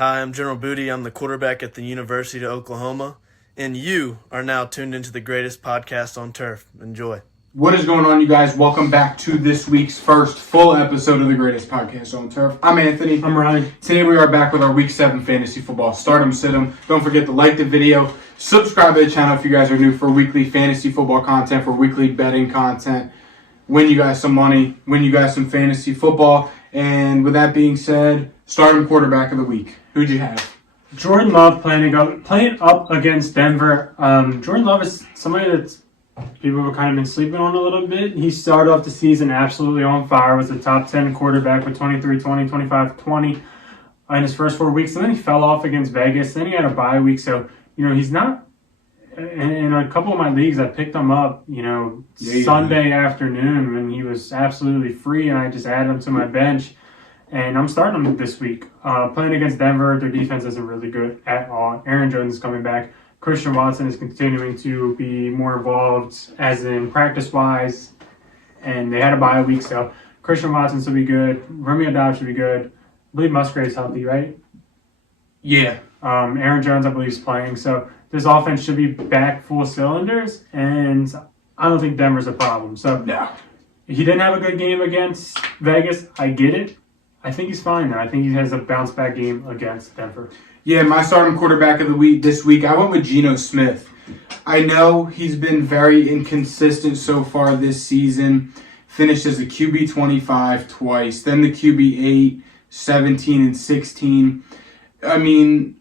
Hi, I'm General Booty. I'm the quarterback at the University of Oklahoma, and you are now tuned into the greatest podcast on turf. Enjoy. What is going on, you guys? Welcome back to this week's first full episode of the greatest podcast on turf. I'm Anthony. I'm Ryan. Today we are back with our Week 7 fantasy football. Start 'em, sit 'em. Don't forget to like the video. Subscribe to the channel if you guys are new for weekly fantasy football content, for weekly betting content. Win you guys some money. Win you guys some fantasy football. And with that being said, start 'em quarterback of the week. Who'd you have? Jordan Love playing up against Denver. Jordan Love is somebody that people have kind of been sleeping on a little bit. He started off the season absolutely on fire, was a top 10 quarterback with 23-20, 25-20 in his first 4 weeks. And then he fell off against Vegas. Then he had a bye week. So, he's not – in a couple of my leagues, I picked him up, Sunday afternoon when he was absolutely free, and I just added him to my bench. And I'm starting them this week. Playing against Denver, their defense isn't really good at all. Aaron Jones is coming back. Christian Watson is continuing to be more involved, as in practice-wise. And they had a bye week, so Christian Watson should be good. Romeo Dobbs should be good. I believe Musgrave's healthy, right? Yeah. Aaron Jones, I believe, is playing. So this offense should be back full cylinders, and I don't think Denver's a problem. So No. He didn't have a good game against Vegas. I get it. I think he's fine now. I think he has a bounce-back game against Denver. Yeah, my starting quarterback of the week this week, I went with Geno Smith. I know he's been very inconsistent so far this season. Finished as a QB 25 twice, then the QB 8, 17, and 16. I mean,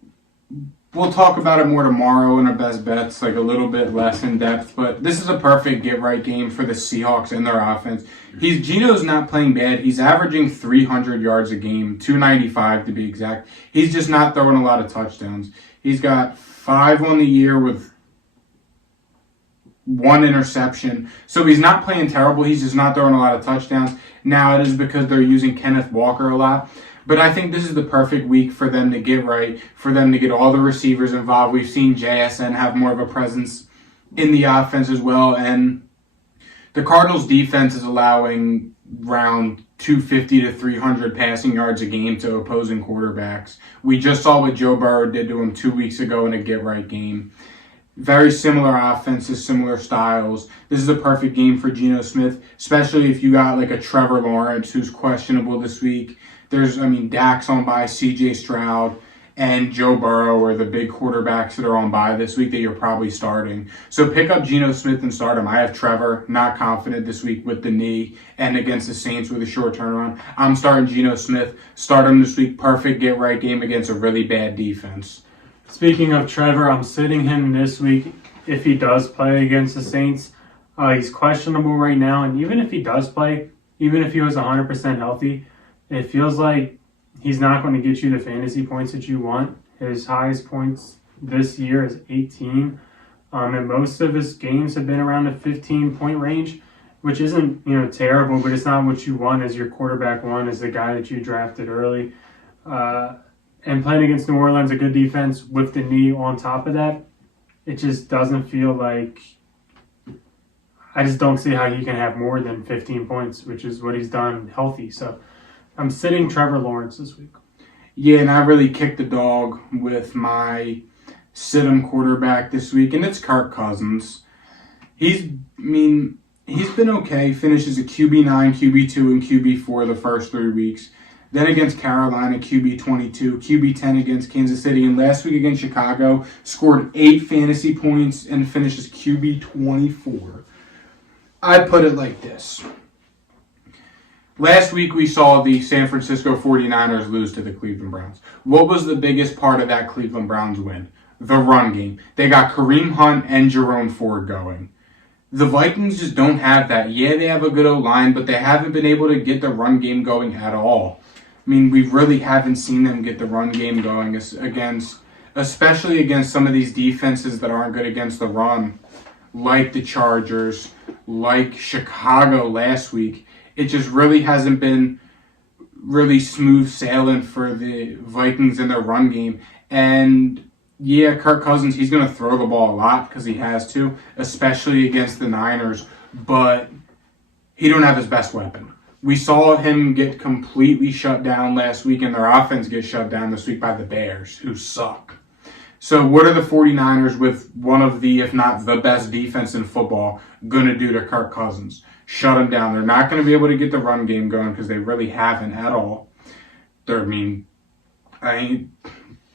we'll talk about it more tomorrow in our best bets, like a little bit less in depth. But this is a perfect get-right game for the Seahawks and their offense. Geno's not playing bad. He's averaging 300 yards a game, 295 to be exact. He's just not throwing a lot of touchdowns. He's got 5 on the year with 1 interception. So he's not playing terrible. He's just not throwing a lot of touchdowns. Now it is because they're using Kenneth Walker a lot. But I think this is the perfect week for them to get right, for them to get all the receivers involved. We've seen JSN have more of a presence in the offense as well. And the Cardinals' defense is allowing around 250 to 300 passing yards a game to opposing quarterbacks. We just saw what Joe Burrow did to him 2 weeks ago in a get-right game. Very similar offenses, similar styles. This is a perfect game for Geno Smith, especially if you got like a Trevor Lawrence who's questionable this week. Dak's on bye, CJ Stroud, and Joe Burrow are the big quarterbacks that are on bye this week that you're probably starting. So pick up Geno Smith and start him. I have Trevor, not confident this week with the knee and against the Saints with a short turnaround. I'm starting Geno Smith. Start him this week. Perfect get-right game against a really bad defense. Speaking of Trevor, I'm sitting him this week if he does play against the Saints. He's questionable right now, and even if he does play, even if he was 100% healthy, it feels like he's not going to get you the fantasy points that you want. His highest points this year is 18, and most of his games have been around the 15-point range, which isn't terrible, but it's not what you want as your quarterback one, as the guy that you drafted early. And playing against New Orleans, a good defense with the knee on top of that, it just doesn't feel like – I just don't see how he can have more than 15 points, which is what he's done healthy. So I'm sitting Trevor Lawrence this week. Yeah, and I really kicked the dog with my sit-em quarterback this week, and it's Kirk Cousins. He's been okay. Finishes a QB9, QB2, and QB4 the first 3 weeks. Then against Carolina, QB22, QB10 against Kansas City, and last week against Chicago, scored 8 fantasy points and finishes QB24. I put it like this. Last week we saw the San Francisco 49ers lose to the Cleveland Browns. What was the biggest part of that Cleveland Browns win? The run game. They got Kareem Hunt and Jerome Ford going. The Vikings just don't have that. Yeah, they have a good O-line, but they haven't been able to get the run game going at all. We really haven't seen them get the run game going especially against some of these defenses that aren't good against the run, like the Chargers, like Chicago last week. It just really hasn't been really smooth sailing for the Vikings in their run game. And yeah, Kirk Cousins, he's going to throw the ball a lot because he has to, especially against the Niners, but he don't have his best weapon. We saw him get completely shut down last week, and their offense get shut down this week by the Bears, who suck. So what are the 49ers with one of the, if not the best defense in football, going to do to Kirk Cousins? Shut him down. They're not going to be able to get the run game going because they really haven't at all. I'm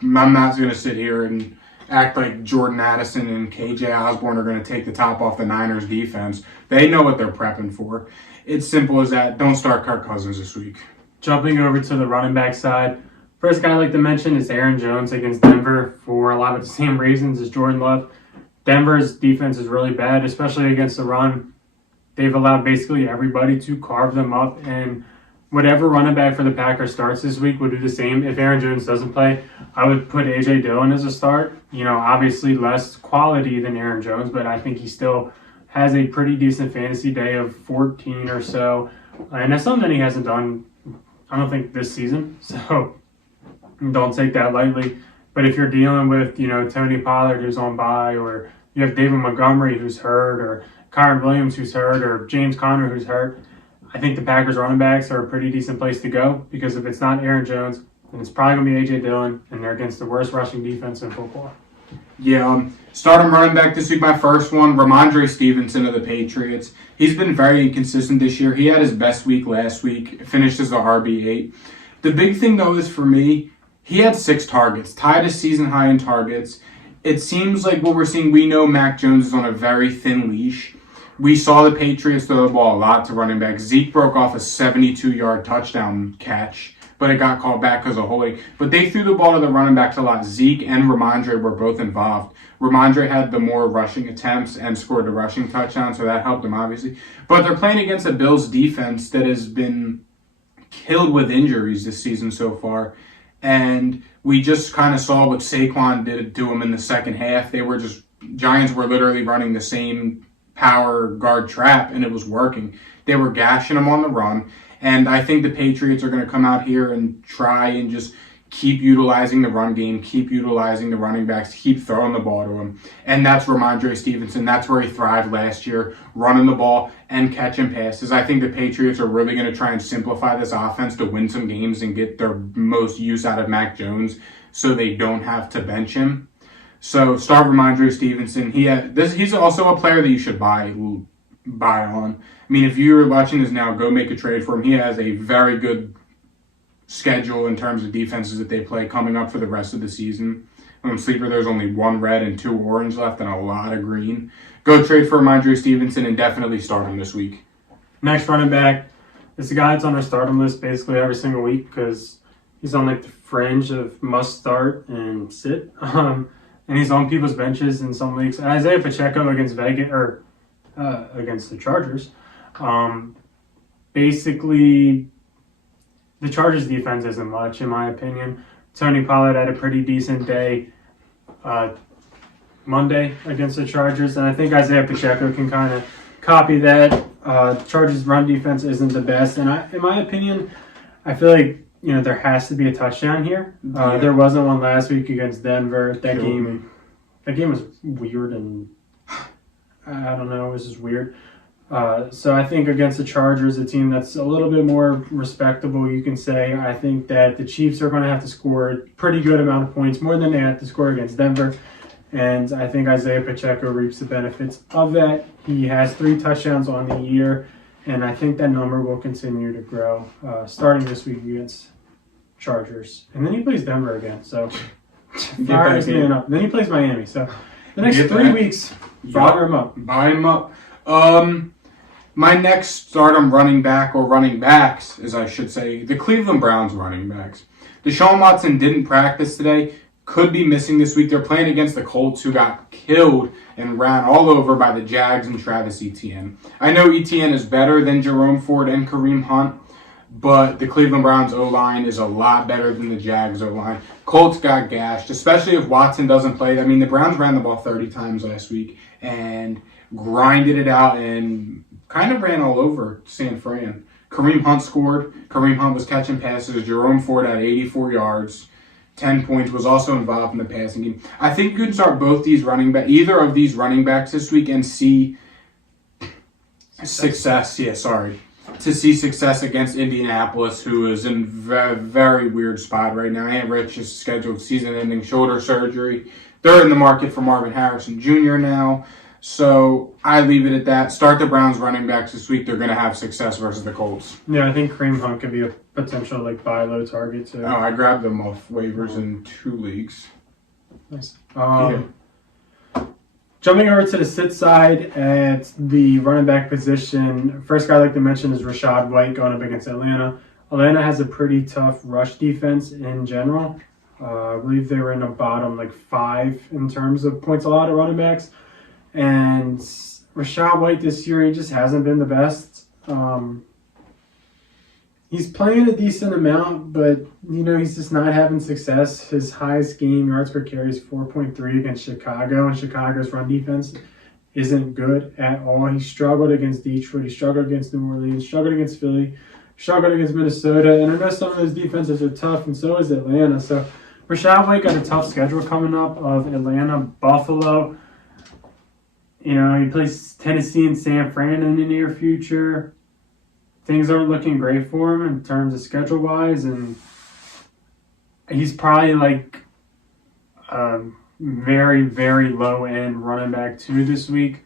not going to sit here and act like Jordan Addison and KJ Osborne are going to take the top off the Niners defense. They know what they're prepping for. It's simple as that. Don't start Kirk Cousins this week. Jumping over to the running back side, first guy I'd like to mention is Aaron Jones against Denver for a lot of the same reasons as Jordan Love. Denver's defense is really bad, especially against the run. They've allowed basically everybody to carve them up, and whatever running back for the Packers starts this week will do the same. If Aaron Jones doesn't play, I would put A.J. Dillon as a start. Obviously less quality than Aaron Jones, but I think he still has a pretty decent fantasy day of 14 or so. And that's something he hasn't done, I don't think, this season. So don't take that lightly. But if you're dealing with, Tony Pollard who's on bye, or you have David Montgomery who's hurt, or Kyron Williams who's hurt, or James Conner who's hurt, I think the Packers running backs are a pretty decent place to go, because if it's not Aaron Jones, then it's probably going to be A.J. Dillon, and they're against the worst rushing defense in football. Yeah, starting running back this week, my first one, Ramondre Stevenson of the Patriots. He's been very inconsistent this year. He had his best week last week, finished as the RB8. The big thing, though, is for me, he had 6 targets, tied a season high in targets. It seems like what we're seeing, we know Mac Jones is on a very thin leash. We saw the Patriots throw the ball a lot to running back. Zeke broke off a 72-yard touchdown catch, but it got called back because of holding. But they threw the ball to the running backs a lot. Zeke and Ramondre were both involved. Ramondre had the more rushing attempts and scored the rushing touchdown, so that helped him, obviously. But they're playing against a Bills defense that has been killed with injuries this season so far. And we just kind of saw what Saquon did to him in the second half. Giants were literally running the same power guard trap, and it was working. They were gashing him on the run, and I think the Patriots are going to come out here and try and just keep utilizing the run game, keep utilizing the running backs, keep throwing the ball to him, and that's Ramondre Stevenson. That's where he thrived last year, running the ball and catching passes. I think the Patriots are really going to try and simplify this offense to win some games and get their most use out of Mac Jones so they don't have to bench him. So start Ramondre Stevenson. He's also a player that you should buy on. I mean, if you're watching this now, go make a trade for him. He has a very good schedule in terms of defenses that they play coming up for the rest of the season. On Sleeper, there's only 1 red and 2 orange left and a lot of green. Go trade for Ramondre Stevenson and definitely start him this week. Next running back is the guy that's on our stardom list basically every single week, because he's on the fringe of must start and sit. And he's on people's benches in some leagues. Isaiah Pacheco against against the Chargers. Basically, the Chargers defense isn't much, in my opinion. Tony Pollard had a pretty decent day Monday against the Chargers, and I think Isaiah Pacheco can kind of copy that. Chargers' run defense isn't the best, and in my opinion, I feel like there has to be a touchdown here. There wasn't one last week against Denver. That game was weird, and I don't know, it was just weird. So I think against the Chargers, a team that's a little bit more respectable, you can say, I think that the Chiefs are going to have to score a pretty good amount of points, more than they had to score against Denver. And I think Isaiah Pacheco reaps the benefits of that. He has 3 touchdowns on the year, and I think that number will continue to grow starting this week against Chargers. And then he plays Denver again, so fires me up. Then he plays Miami. So the next 3 weeks, fire him up. Buy him up. My next stardom running back, or running backs, as I should say, the Cleveland Browns running backs. Deshaun Watson didn't practice today. Could be missing this week. They're playing against the Colts, who got killed and ran all over by the Jags and Travis Etienne. I know Etienne is better than Jerome Ford and Kareem Hunt, but the Cleveland Browns O-line is a lot better than the Jags O-line. Colts got gashed, especially if Watson doesn't play. I mean, the Browns ran the ball 30 times last week and grinded it out and kind of ran all over San Fran. Kareem Hunt scored. Kareem Hunt was catching passes. Jerome Ford had 84 yards. 10 points, was also involved in the passing game. I think you can start either of these running backs this week and see success. to see success against Indianapolis, who is in a very, very weird spot right now. Aunt Rich is scheduled season-ending shoulder surgery. They're in the market for Marvin Harrison Jr. now. So I leave it at that. Start the Browns running backs this week. They're going to have success versus the Colts. Yeah, I think Kareem Hunt could be a potential buy low target too. Oh, I grabbed them off waivers in 2 leagues. Nice. Jumping over to the sit side at the running back position, first guy I'd like to mention is Rachaad White going up against Atlanta. Atlanta has a pretty tough rush defense in general. I believe they were in the bottom 5 in terms of points allowed to running backs. And Rachaad White this year, he just hasn't been the best. He's playing a decent amount, but, he's just not having success. His highest game yards per carry is 4.3 against Chicago, and Chicago's run defense isn't good at all. He struggled against Detroit. He struggled against New Orleans, struggled against Philly, struggled against Minnesota. And I know some of those defenses are tough, and so is Atlanta. So Rachaad White got a tough schedule coming up of Atlanta, Buffalo. He plays Tennessee and San Fran in the near future. Things aren't looking great for him in terms of schedule-wise, and he's probably very, very low-end running back 2 this week,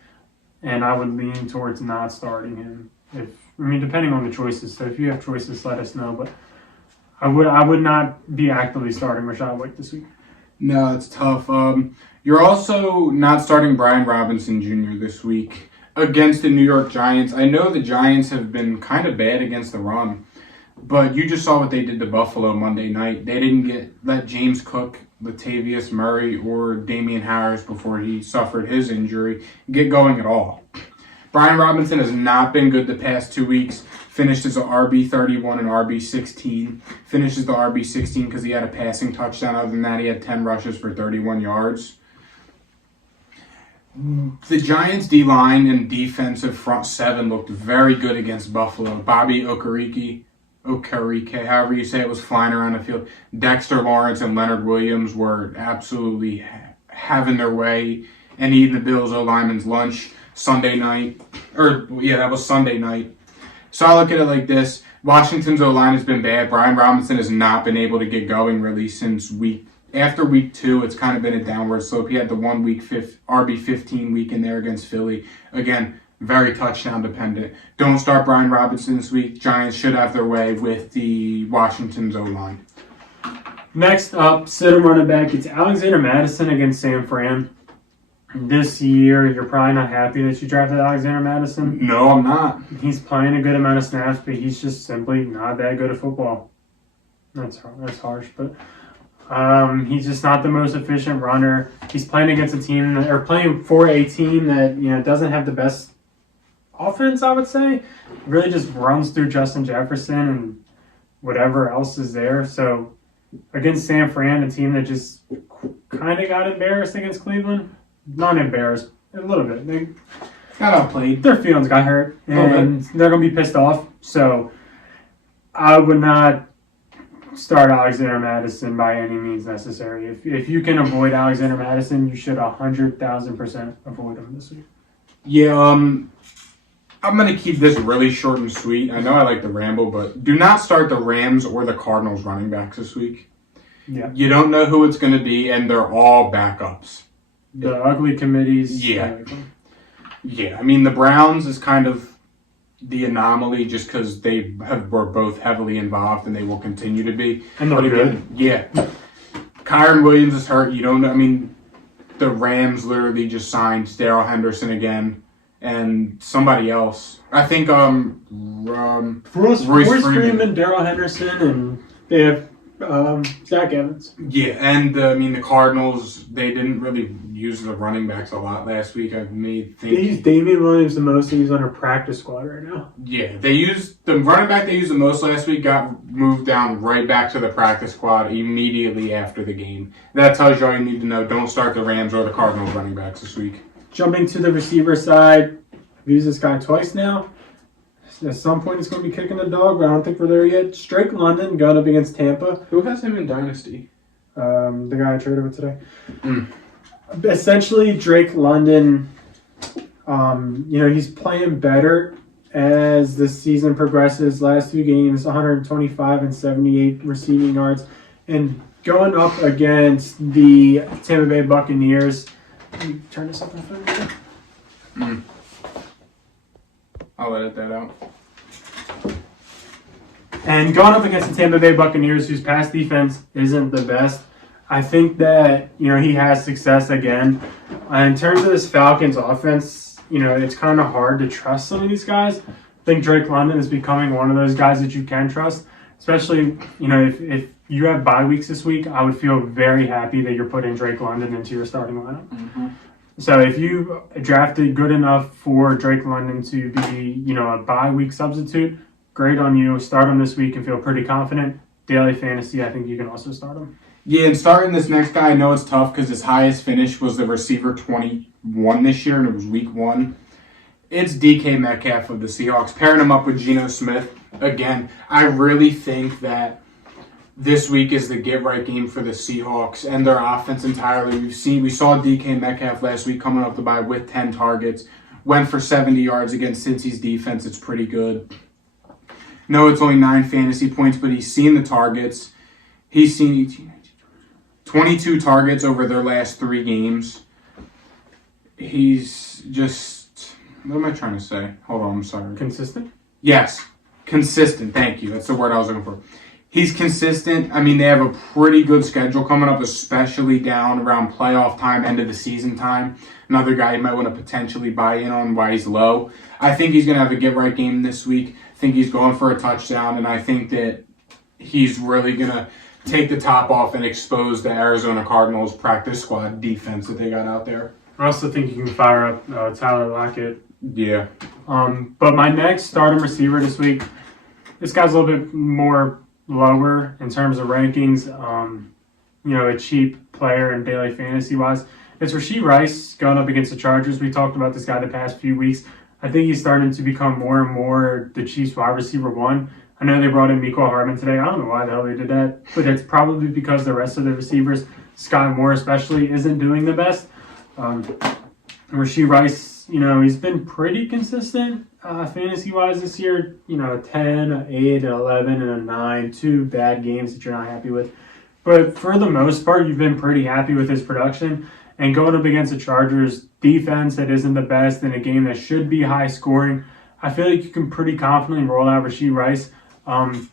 and I would lean towards not starting him. Depending on the choices. So if you have choices, let us know. But I would not be actively starting Rachaad White this week. No, it's tough. You're also not starting Brian Robinson Jr. this week against the New York Giants. I know the Giants have been kind of bad against the run, but you just saw what they did to Buffalo Monday night. They didn't let James Cook, Latavius Murray, or Damian Harris before he suffered his injury get going at all. Brian Robinson has not been good the past 2 weeks. Finished as an RB31 and RB16. Finishes the RB16 because he had a passing touchdown. Other than that, he had 10 rushes for 31 yards. The Giants' D-line and defensive front 7 looked very good against Buffalo. Bobby Okereke, however you say it, was flying around the field. Dexter Lawrence and Leonard Williams were absolutely having their way and eating the Bills' O-lineman's lunch Sunday night. That was Sunday night. So I look at it like this. Washington's O-line has been bad. Brian Robinson has not been able to get going really since after week 2, it's kind of been a downward slope. He had the 1 week RB15 week in there against Philly. Again, very touchdown dependent. Don't start Brian Robinson this week. Giants should have their way with the Washington's O-line. Next up, sit running back. It's Alexander Madison against San Fran. This year, you're probably not happy that you drafted Alexander Madison. No, I'm not. He's playing a good amount of snaps, but he's just simply not that good at football. That's harsh, but he's just not the most efficient runner. He's playing against playing for a team that doesn't have the best offense, I would say. Really just runs through Justin Jefferson and whatever else is there. So against San Fran, a team that just kind of got embarrassed against Cleveland. Not embarrassed, a little bit. They got outplayed. Their feelings got hurt, and they're going to be pissed off. So I would not start Alexander Madison by any means necessary. If you can avoid Alexander Madison, you should 100,000% avoid him this week. Yeah, I'm going to keep this really short and sweet. I know I like to ramble, but do not start the Rams or the Cardinals running backs this week. Yeah. You don't know who it's going to be, and they're all backups. The ugly committees. Yeah. The Browns is kind of the anomaly just because were both heavily involved and they will continue to be. And they're good. Yeah. Kyron Williams is hurt. You don't know. The Rams literally just signed Darrell Henderson again and somebody else. I think Royce Freeman, Darrell Henderson, and they have Zach Evans. Yeah, and the Cardinals, they didn't really use the running backs a lot last week. They use Damian Williams the most, and he's on our practice squad right now. Yeah, they used the running back they used the most last week, got moved down right back to the practice squad immediately after the game. That tells you all you need to know. Don't start the Rams or the Cardinals running backs this week. Jumping to the receiver side, we've used this guy twice now. At some point, he's going to be kicking the dog, but I don't think we're there yet. Drake London going up against Tampa. Who has him in Dynasty? The guy I traded with today. Essentially, Drake London, he's playing better as the season progresses. Last 2 games, 125 and 78 receiving yards. And going up against the Tampa Bay Buccaneers. Let me turn this up in front of you. I'll edit that out. And going up against the Tampa Bay Buccaneers, whose pass defense isn't the best, I think that, he has success again. In terms of this Falcons offense, it's kind of hard to trust some of these guys. I think Drake London is becoming one of those guys that you can trust, especially, if you have bye weeks this week, I would feel very happy that you're putting Drake London into your starting lineup. Mm-hmm. So if you drafted good enough for Drake London to be, a bye week substitute, great on you. Start him this week and feel pretty confident. Daily fantasy, I think you can also start him. Yeah, and starting this next guy, I know it's tough because his highest finish was the receiver 21 this year, and it was week 1. It's DK Metcalf of the Seahawks. Pairing him up with Geno Smith. Again, I really think that this week is the get-right game for the Seahawks and their offense entirely. We saw DK Metcalf last week coming up the bye with 10 targets. Went for 70 yards against Cincy's defense. It's pretty good. No, it's only 9 fantasy points, but he's seen the targets. He's seen 22 targets over their last 3 games. He's just... What am I trying to say? Hold on, I'm sorry. Consistent? Yes. Consistent. Thank you. That's the word I was looking for. He's consistent. I mean, they have a pretty good schedule coming up, especially down around playoff time, end of the season time. Another guy you might want to potentially buy in on while he's low. I think he's going to have a get-right game this week. I think he's going for a touchdown, and I think that he's really going to take the top off and expose the Arizona Cardinals practice squad defense that they got out there. I also think you can fire up Tyler Lockett. Yeah. But my next stardom receiver this week, this guy's a little bit more lower in terms of rankings, a cheap player in daily fantasy wise. It's Rashee Rice going up against the Chargers. We talked about this guy the past few weeks. I think he's starting to become more and more the Chiefs wide receiver 1. I know they brought in Mecole Hardman today. I don't know why the hell they did that, but it's probably because the rest of the receivers, Sky Moore especially, isn't doing the best. Rashee Rice, he's been pretty consistent fantasy-wise this year. 10, 8, 11, and a 9. 2 bad games that you're not happy with. But for the most part, you've been pretty happy with his production. And going up against the Chargers defense that isn't the best in a game that should be high scoring, I feel like you can pretty confidently roll out Rashee Rice.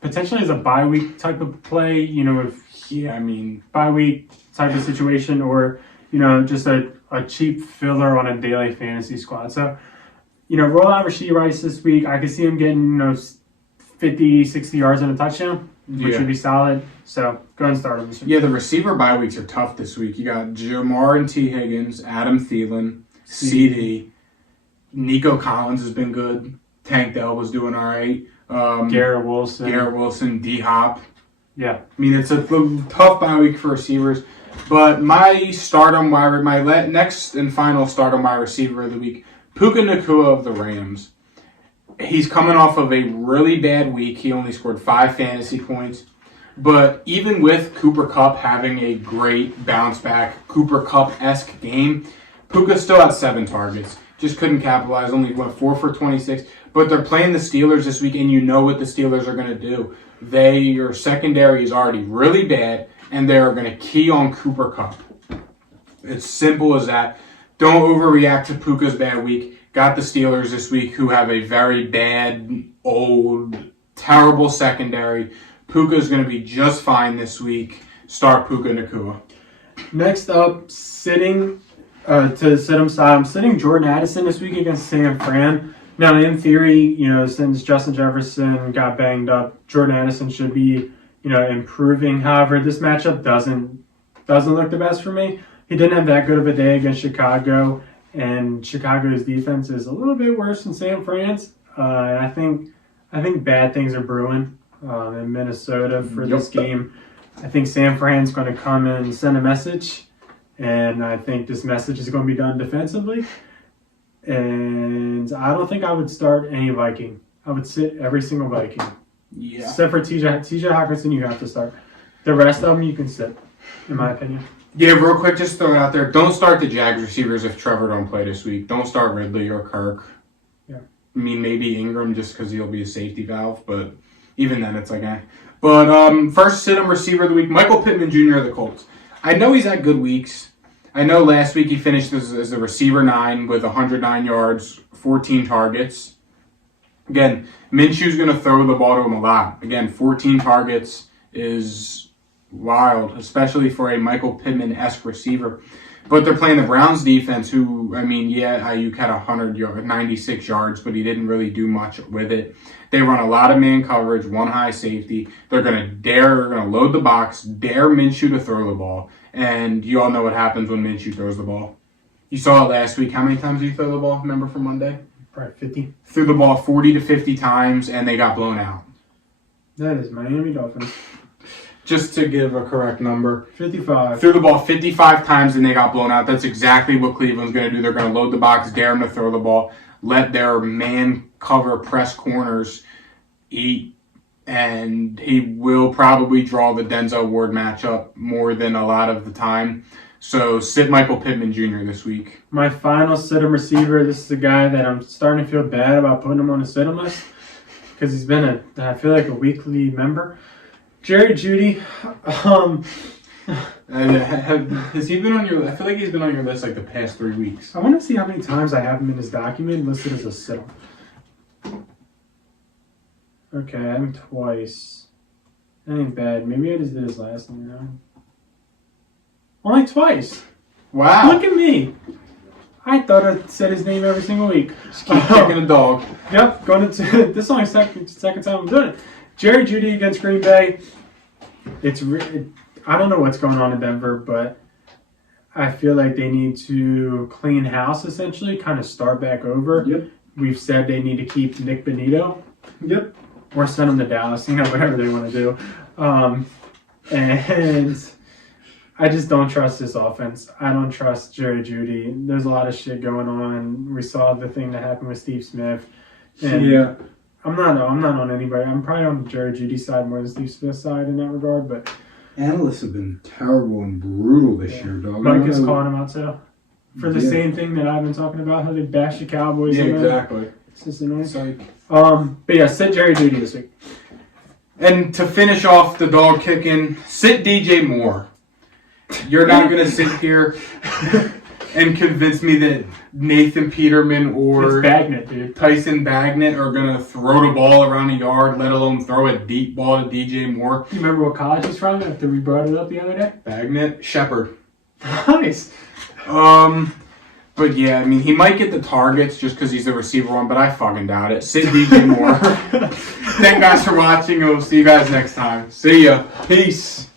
Potentially as a bye week type of play, bye week type of situation, or, just a cheap filler on a daily fantasy squad. So, roll out Rashee Rice this week. I could see him getting, 50, 60 yards and a touchdown, which would be solid. So, go ahead and start him this week. Yeah, the receiver bye weeks are tough this week. You got Jamar and T. Higgins, Adam Thielen, CD. Nico Collins has been good. Tank Dell was doing all right. Garrett Wilson, D-Hop. Yeah. I mean, it's a tough bye week for receivers. But my next and final stardom wide receiver of the week, Puka Nacua of the Rams. He's coming off of a really bad week. He only scored 5 fantasy points. But even with Cooper Kupp having a great bounce back, Cooper Kupp-esque game, Puka still had 7 targets. Just couldn't capitalize. Only, 4 for 26. But they're playing the Steelers this week, and you know what the Steelers are going to do. Your secondary is already really bad, and they are going to key on Cooper Kupp. It's simple as that. Don't overreact to Puka's bad week. Got the Steelers this week, who have a very bad, old, terrible secondary. Puka's going to be just fine this week. Start Puka Nacua. Next up, sitting to sit him side, I'm sitting Jordan Addison this week against San Fran. Now, in theory, since Justin Jefferson got banged up, Jordan Addison should be, improving. However, this matchup doesn't look the best for me. He didn't have that good of a day against Chicago, and Chicago's defense is a little bit worse than San Fran's. And I think bad things are brewing in Minnesota for this game. I think San Fran's going to come and send a message, and I think this message is going to be done defensively. And I don't think I would start any Viking. I would sit every single Viking. Yeah. Except for TJ Hawkinson, you have to start. The rest of them, you can sit, in my opinion. Yeah, real quick, just throw it out there. Don't start the Jags receivers if Trevor don't play this week. Don't start Ridley or Kirk. Yeah. I mean, maybe Ingram just because he'll be a safety valve, but even then it's like, eh. But first sit-em receiver of the week, Michael Pittman Jr. of the Colts. I know he's had good weeks. I know last week he finished as a receiver 9 with 109 yards, 14 targets. Again, Minshew's going to throw the ball to him a lot. Again, 14 targets is wild, especially for a Michael Pittman-esque receiver. But they're playing the Browns defense, who, I mean, yeah, Ayuk had 96 yards, but he didn't really do much with it. They run a lot of man coverage, one high safety. They're going to load the box, dare Minshew to throw the ball. And you all know what happens when Minshew throws the ball. You saw it last week. How many times did he throw the ball, remember, from Monday? Probably 50. Threw the ball 40 to 50 times, and they got blown out. That is Miami Dolphins. Just to give a correct number. 55. Threw the ball 55 times and they got blown out. That's exactly what Cleveland's going to do. They're going to load the box, dare them to throw the ball, let their man cover press corners eat, and he will probably draw the Denzel Ward matchup more than a lot of the time. So sit Michael Pittman Jr. this week. My final sit-em receiver, this is a guy that I'm starting to feel bad about putting him on a sit-em list because he's been I feel like a weekly member. Jerry Jeudy, has he been on your? I feel like he's been on your list like the past 3 weeks. I want to see how many times I have him in this document listed as a sit-em. Okay, I have him twice. That ain't bad. Maybe I just did his last name wrong. Only twice. Wow. Look at me. I thought I said his name every single week. Just keep kicking a dog. Yep, going into this is only second time I'm doing it. Jerry Jeudy against Green Bay. I don't know what's going on in Denver, but I feel like they need to clean house, essentially, kind of start back over. Yep. We've said they need to keep Nick Benito. Yep. Or send him to Dallas, whatever they want to do. And I just don't trust this offense. I don't trust Jerry Jeudy. There's a lot of shit going on. We saw the thing that happened with Steve Smith. And yeah. I'm not on anybody. I'm probably on the Jerry Jeudy side more than Steve Smith's side in that regard. But analysts have been terrible and brutal this year, dog. Mike is calling them out too for the same thing that I've been talking about, how they bash the Cowboys. Yeah, exactly. It's just annoying. Psych. But yeah, sit Jerry Jeudy this week. And to finish off the dog kicking, sit DJ Moore. You're not going to sit here and convince me that Nathan Peterman or It's Bagnett, dude. Tyson Bagnett are going to throw the ball around a yard, let alone throw a deep ball to DJ Moore. You remember what college he's from after we brought it up the other day? Bagnett? Shepherd. Nice. But yeah, I mean, he might get the targets just because he's the receiver one, but I fucking doubt it. Sit DJ Moore. Thank you guys for watching, and we'll see you guys next time. See ya. Peace.